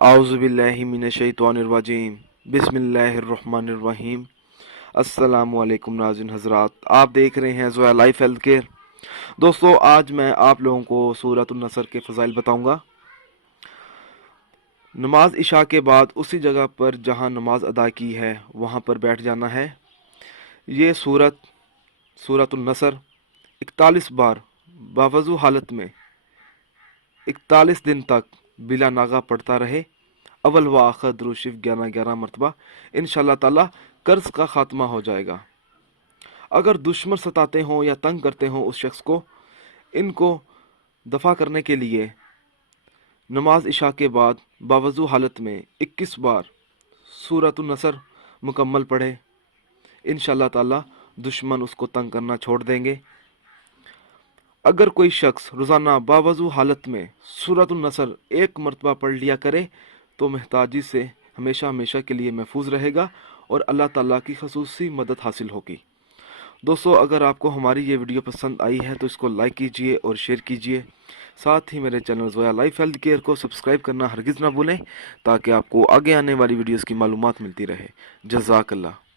आउज़ुबिल्लाहि मिनश्शैतानिर्रजीम बिस्मिल्लाहिर्रहमानिर्रहीम। अस्सलामु अलैकुम नाज़रीन हज़रात, आप देख रहे हैं ज़ोया लाइफ हेल्थ केयर। दोस्तों, आज मैं आप लोगों को सूरतुन नसर के फ़ज़ाइल बताऊंगा। नमाज इशा के बाद उसी जगह पर जहां नमाज अदा की है वहां पर बैठ जाना है। ये सूरतुन नसर 41 बार बावजू हालत में 41 दिन तक बिला नागा पढ़ता रहे। अव्वल व आखिर दुरूद शरीफ 11 मरतबा, इंशाअल्लाह ताला कर्ज का खात्मा हो जाएगा। अगर दुश्मन सताते हों या तंग करते हों उस शख्स को, इनको दफा करने के लिए नमाज इशा के बाद बावजू हालत में 21 बार सूरतुन नसर मुकम्मल पढ़े। इंशाअल्लाह ताला दुश्मन उसको तंग करना छोड़ देंगे। अगर कोई शख्स रोज़ाना बावजू हालत में सूरतुन नसर 1 मरतबा पढ़ लिया करे तो महताजी से हमेशा हमेशा के लिए महफूज रहेगा और अल्लाह ताला की खसूसी मदद हासिल होगी। दोस्तों, अगर आपको हमारी ये वीडियो पसंद आई है तो इसको लाइक कीजिए और शेयर कीजिए। साथ ही मेरे channel Zoya life health care को सब्सक्राइब करना हरगिज़ ना भूलें, ताकि आपको आगे आने वाली वीडियोस की मालूमात मिलती रहे। जज़ाकल्लाह।